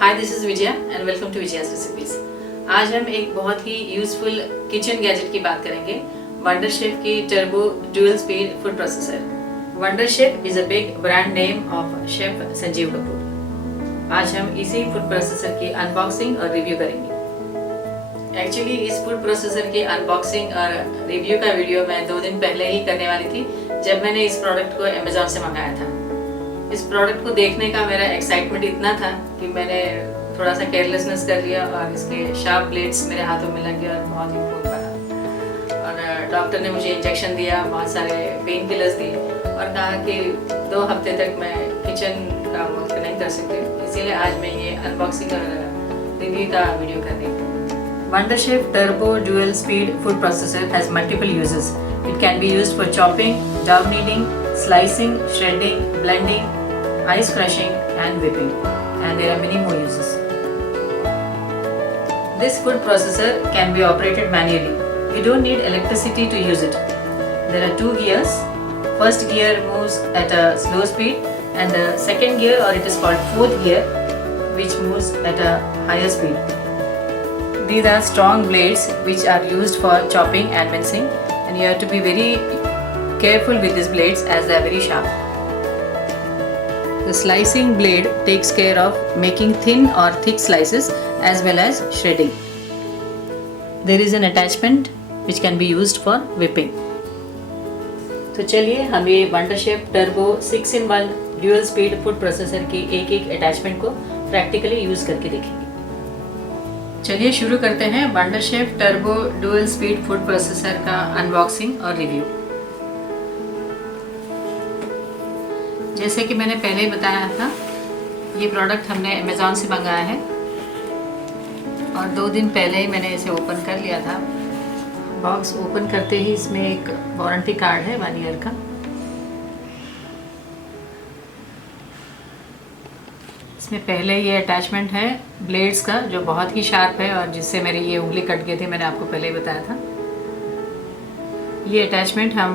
Hi this is Vijaya and welcome to Vijaya's recipes. आज हम एक बहुत ही यूजफुल किचन गैजेट की बात करेंगे, वंडर शेफ की turbo dual speed food processor. Wonder chef is a big brand name of chef Sanjeev Kapoor. आज हम इसी फूड प्रोसेसर की अनबॉक्सिंग और रिव्यू करेंगे। एक्चुअली इस फूड प्रोसेसर की अनबॉक्सिंग और रिव्यू का वीडियो मैं 2 दिन पहले ही करने वाली थी, जब मैंने इस प्रोडक्ट को अमेजोन से मंगाया था। इस प्रोडक्ट को देखने का मेरा एक्साइटमेंट इतना था कि मैंने थोड़ा सा केयरलेसनेस कर लिया और इसके शार्प ब्लेड्स मेरे हाथों में लग गया और बहुत ही खून बहा। और डॉक्टर ने मुझे इंजेक्शन दिया, बहुत सारे पेन किलर्स दिए और कहा कि 2 हफ्ते तक मैं किचन का वर्क नहीं कर सकती, इसीलिए आज मैं ये अनबॉक्सिंग और रिव्यू का वीडियो कर रही हूँ। Wonder Chef Turbo Dual Speed Food Processor has multiple uses. It can be used for chopping, dough kneading, slicing, shredding, blending, ice crushing and whipping. And there are many more uses. This food processor can be operated manually. You don't need electricity to use it. There are 2 gears. First gear moves at a slow speed and the second gear, or it is called 4th gear, which moves at a higher speed. These are strong blades which are used for chopping and mincing, and you have to be very careful with these blades as they are very sharp. The slicing blade takes care of making thin or thick slices as well as shredding. There is an attachment which can be used for whipping. तो चलिए हम ये wonder chef turbo 6-in-1 dual speed food processor की एक attachment को practically use करके देखेंगे। चलिए शुरू करते हैं wonder chef turbo dual speed food processor का अनबॉक्सिंग और रिव्यू। जैसे कि मैंने पहले ही बताया था, ये प्रोडक्ट हमने अमेजोन से मंगाया है और 2 दिन पहले ही मैंने इसे ओपन कर लिया था। बॉक्स ओपन करते ही इसमें एक वारंटी कार्ड है 1 ईयर का। इसमें पहले ये अटैचमेंट है ब्लेड्स का, जो बहुत ही शार्प है और जिससे मेरी ये उंगली कट गई थी, मैंने आपको पहले ही बताया था। ये अटैचमेंट हम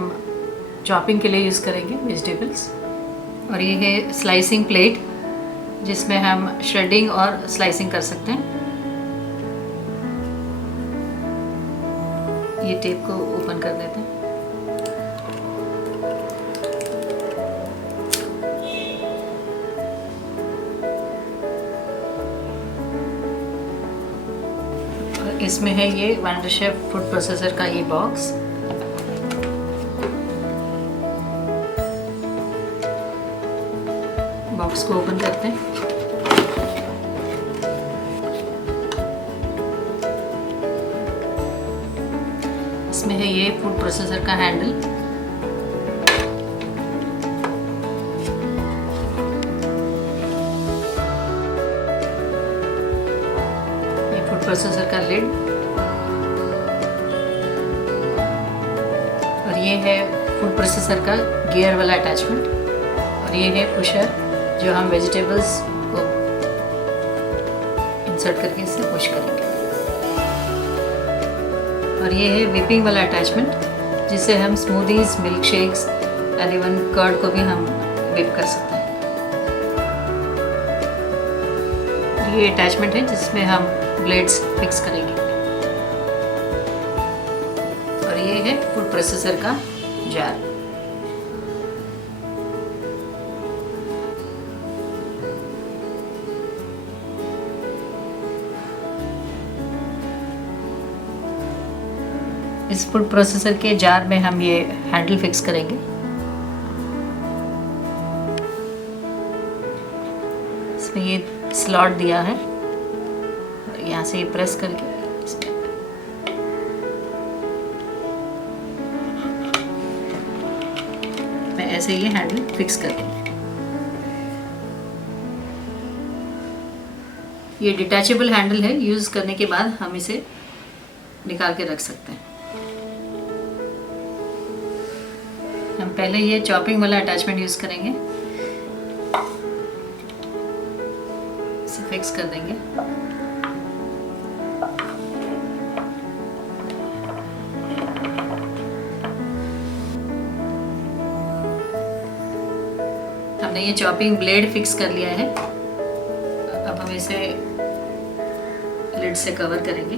चॉपिंग के लिए यूज़ करेंगे वेजिटेबल्स। और ये है स्लाइसिंग प्लेट, जिसमें हम श्रेडिंग और स्लाइसिंग कर सकते हैं। ये टेप को ओपन कर देते हैं। इसमें है ये वंडर शेफ फूड प्रोसेसर का ये बॉक्स। बॉक्स को ओपन करते हैं। इसमें है ये फूड प्रोसेसर का हैंडल। प्रोसेसर का लिड और ये है फूड प्रोसेसर का गियर वाला अटैचमेंट और ये है पुशर, जो हम वेजिटेबल्स को इंसर्ट करके इसे पुश करेंगे। और ये है विपिंग वाला अटैचमेंट, जिससे हम smoothies, milk shakes and even curd को भी हम विप कर सकते हैं। ये अटैचमेंट है जिसमें हम ब्लेड्स फिक्स करेंगे। और ये है फूड प्रोसेसर का जार। इस फूड प्रोसेसर के जार में हम ये हैंडल फिक्स करेंगे। इसमें ये स्लॉट दिया है, यहाँ से प्रेस करके मैं ऐसे ये हैंडल फिक्स कर दूँगी। ये डिटैचेबल हैंडल है, यूज करने के बाद हम इसे निकाल के रख सकते हैं। हम पहले ये चॉपिंग वाला अटैचमेंट यूज करेंगे। इसे फिक्स कर देंगे। हमने ये चॉपिंग ब्लेड फिक्स कर लिया है। अब हम इसे लिड से कवर करेंगे।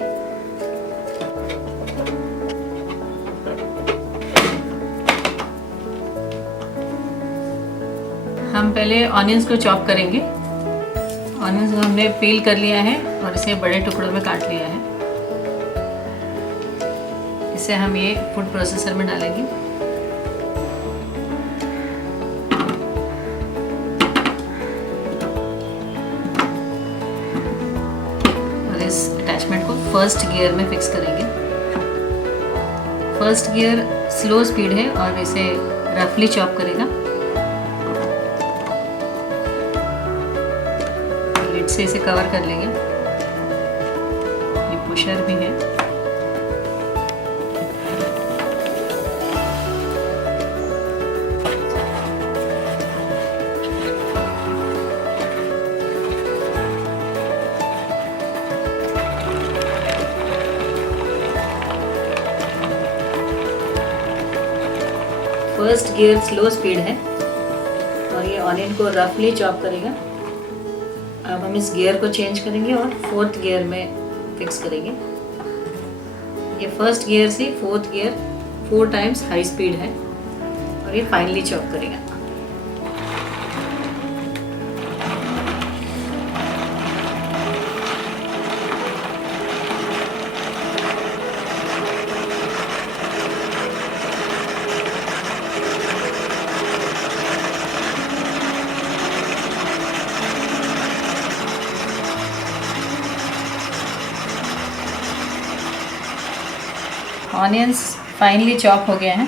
हम पहले ऑनियंस को चॉप करेंगे। ऑनियंस को हमने पील कर लिया है और इसे बड़े टुकड़ों में काट लिया है। इसे हम ये फूड प्रोसेसर में डालेंगे। और इस अटैचमेंट को फर्स्ट गियर में फिक्स करेंगे। फर्स्ट गियर स्लो स्पीड है और इसे रफली चॉप करेगा। लिड से इसे कवर कर लेंगे। ये पुशर भी है। फर्स्ट गियर स्लो स्पीड है और ये ऑनियन को रफली चॉप करेगा। अब हम इस गियर को चेंज करेंगे और फोर्थ गियर में फिक्स करेंगे। ये फर्स्ट गियर से fourth gear 4 times high speed है और ये फाइनली चॉप करेगा। ऑनियंस फाइनली चॉप हो गए हैं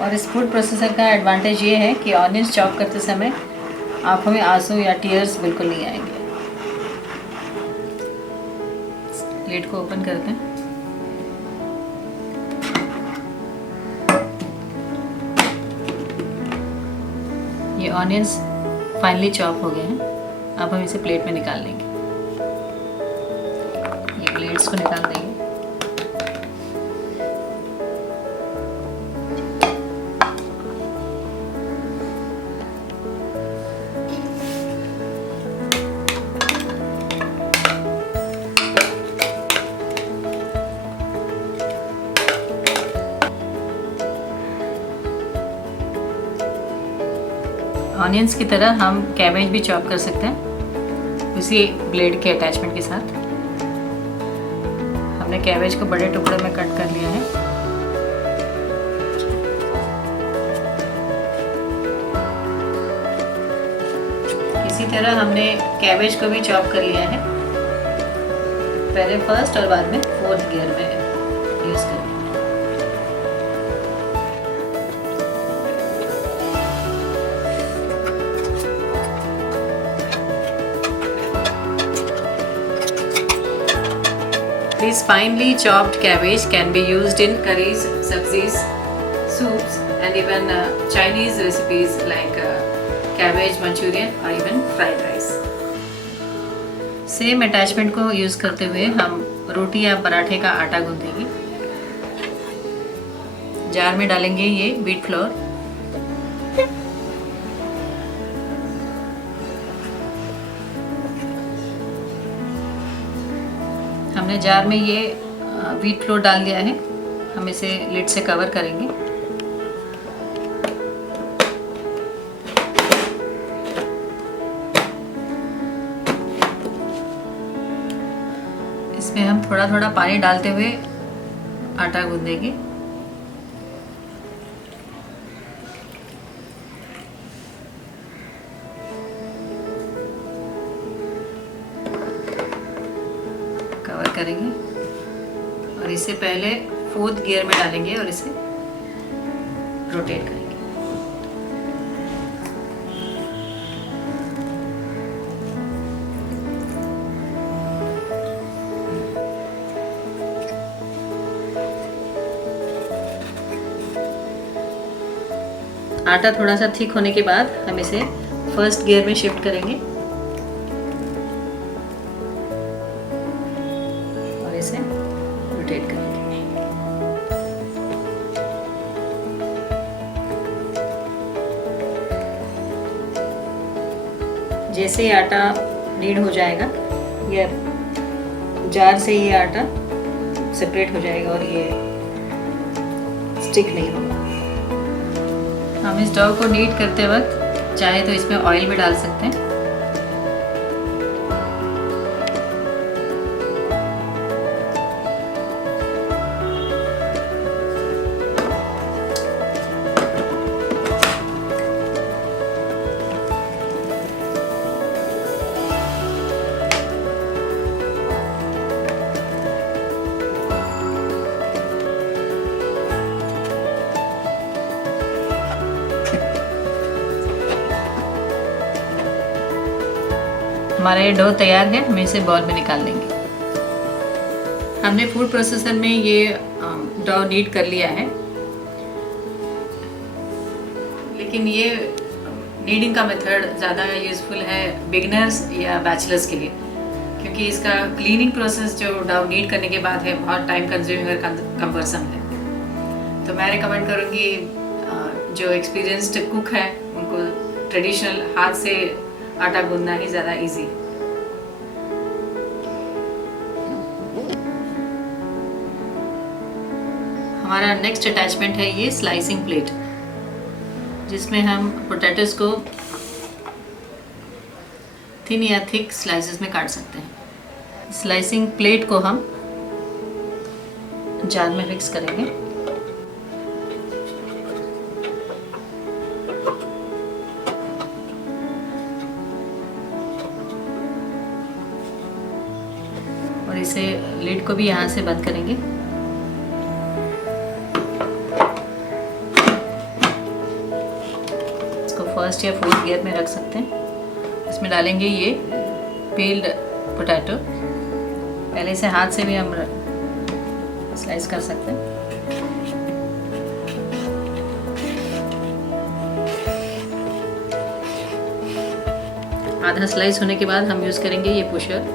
और इस फूड प्रोसेसर का एडवांटेज ये है कि ऑनियंस चॉप करते समय आंखों में आंसू या टीयर्स बिल्कुल नहीं आएंगे। लिड को ओपन करते हैं। ये ऑनियंस फाइनली चॉप हो गए हैं। अब हम इसे प्लेट में निकाल लेंगे। ये प्लेट्स को निकाल देंगे। ऑनियंस की तरह हम कैबेज भी चॉप कर सकते हैं उसी ब्लेड के अटैचमेंट के साथ। हमने कैबेज को बड़े टुकड़ों में कट कर लिया है। इसी तरह हमने कैबेज को भी चॉप कर लिया है, पहले फर्स्ट और बाद में फोर्थ गियर में यूज करेंगे। This finely chopped cabbage can be used in curries, sabzis, soups, and even Chinese recipes like cabbage Manchurian or even fried rice. Same attachment को यूज़ करते हुए हम रोटी या पराठे का आटा गूंथेंगे। जार में डालेंगे ये व्हीट फ्लोर। हमने जार में ये व्हीट फ्लोर डाल दिया है। हम इसे लिड से कवर करेंगे। इसमें हम थोड़ा थोड़ा पानी डालते हुए आटा गूंदेंगे। कवर करेंगे और इसे पहले फोर्थ गियर में डालेंगे और इसे रोटेट करेंगे। आटा थोड़ा सा थिक होने के बाद हम इसे फर्स्ट गियर में शिफ्ट करेंगे और इसे रोटेट करेंगे। जैसे ही आटा नीड हो जाएगा, ये जार से ये आटा सेपरेट हो जाएगा और ये स्टिक नहीं होगा। हम इस डो को नीड करते वक्त चाहे तो इसमें ऑयल भी डाल सकते हैं। हमारा ये डो तैयार है, हम इसे बॉल में निकाल लेंगे। हमने फूड प्रोसेसर में ये डो नीड कर लिया है, लेकिन ये नीडिंग का मेथड ज़्यादा यूज़फुल है बिगिनर्स या बैचलर्स के लिए, क्योंकि इसका क्लीनिंग प्रोसेस जो डो नीड करने के बाद है बहुत टाइम कंज्यूमिंग और कम्फर्सम है। तो मैं रिकमेंड करूँगी जो एक्सपीरियंस्ड कुक है उनको ट्रेडिशनल हाथ से आटा गूंदना ही ज़्यादा इजी। हमारा नेक्स्ट अटैचमेंट है ये स्लाइसिंग प्लेट, जिसमें हम पोटैटोज को थिन या थिक स्लाइसेस में काट सकते हैं। स्लाइसिंग प्लेट को हम जार में फिक्स करेंगे। और इसे लिड को भी यहाँ से बंद करेंगे। इसको फर्स्ट या फोर्थ गियर में रख सकते हैं। इसमें डालेंगे ये पील्ड पोटैटो। पहले इसे हाथ से भी हम स्लाइस कर सकते हैं। आधा स्लाइस होने के बाद हम यूज़ करेंगे ये पुशर।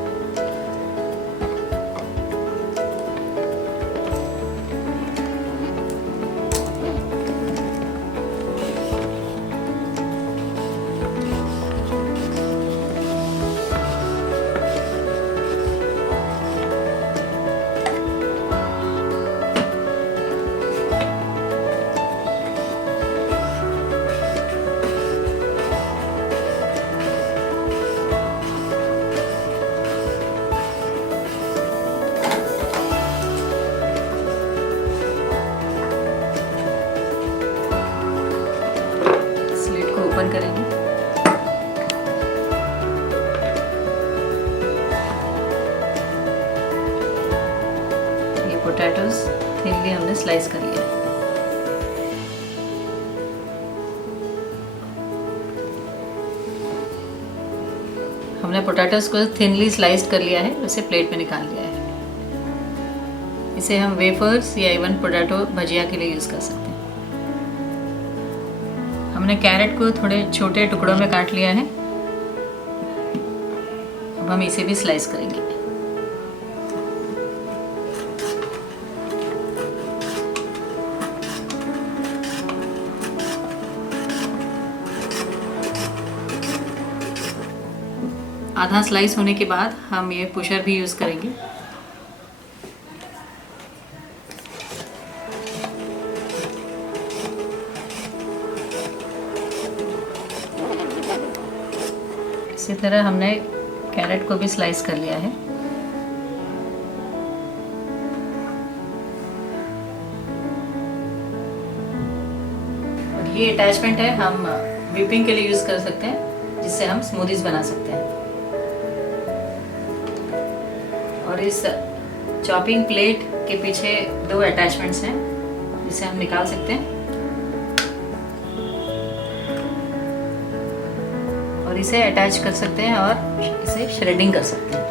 ओपन करेंगे। ये पोटैटोज थिनली हमने स्लाइस कर लिया है। हमने पोटैटोज को थिनली स्लाइस कर लिया है, उसे प्लेट में निकाल लिया है। इसे हम वेफर्स या इवन पोटैटो भजिया के लिए यूज़ कर सकते हैं। हमने कैरेट को थोड़े छोटे टुकड़ों में काट लिया है। अब हम इसे भी स्लाइस करेंगे। आधा स्लाइस होने के बाद हम ये पुशर भी यूज़ करेंगे। इसी तरह हमने कैरेट को भी स्लाइस कर लिया है। और ये अटैचमेंट है, हम व्हिपिंग के लिए यूज़ कर सकते हैं, जिससे हम स्मूदीज बना सकते हैं। और इस चॉपिंग प्लेट के पीछे 2 अटैचमेंट्स हैं, जिसे हम निकाल सकते हैं और इसे अटैच कर सकते हैं और इसे श्रेडिंग कर सकते हैं।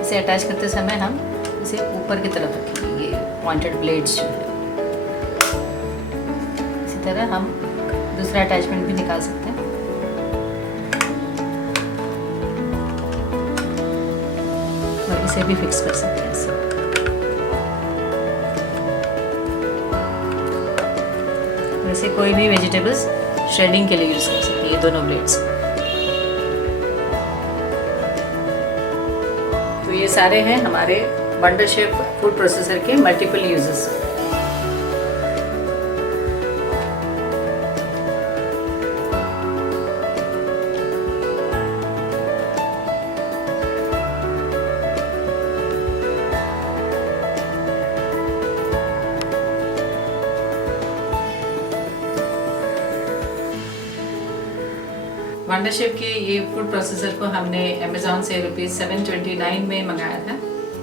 इसे अटैच करते समय हम इसे ऊपर की तरफ रखेंगे, ये पॉइंटेड ब्लेड्स जो है। इसी तरह हम दूसरा अटैचमेंट भी निकाल सकते हैं। और इसे भी फिक्स कर सकते हैं ऐसे। वैसे कोई भी वेजिटेबल्स श्रेडिंग के लिए यूज़ कर सकते हैं ये दोनों ब्लेड्स। तो ये सारे हैं हमारे वंडर शेफ फूड प्रोसेसर के मल्टीपल यूजेस। वंडर शेफ के ये फूड प्रोसेसर को हमने अमेज़ॉन से ₹729 में मंगाया था।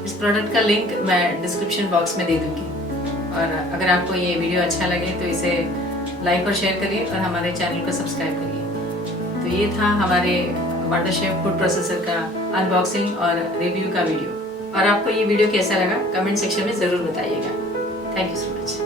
इस प्रोडक्ट का लिंक मैं डिस्क्रिप्शन बॉक्स में दे दूँगी। और अगर आपको ये वीडियो अच्छा लगे तो इसे लाइक और शेयर करिए और हमारे चैनल को सब्सक्राइब करिए। तो ये था हमारे वंडर शेफ फूड प्रोसेसर का अनबॉक्सिंग और रिव्यू का वीडियो। और आपको ये वीडियो कैसा लगा कमेंट सेक्शन में ज़रूर बताइएगा। Thank you so much.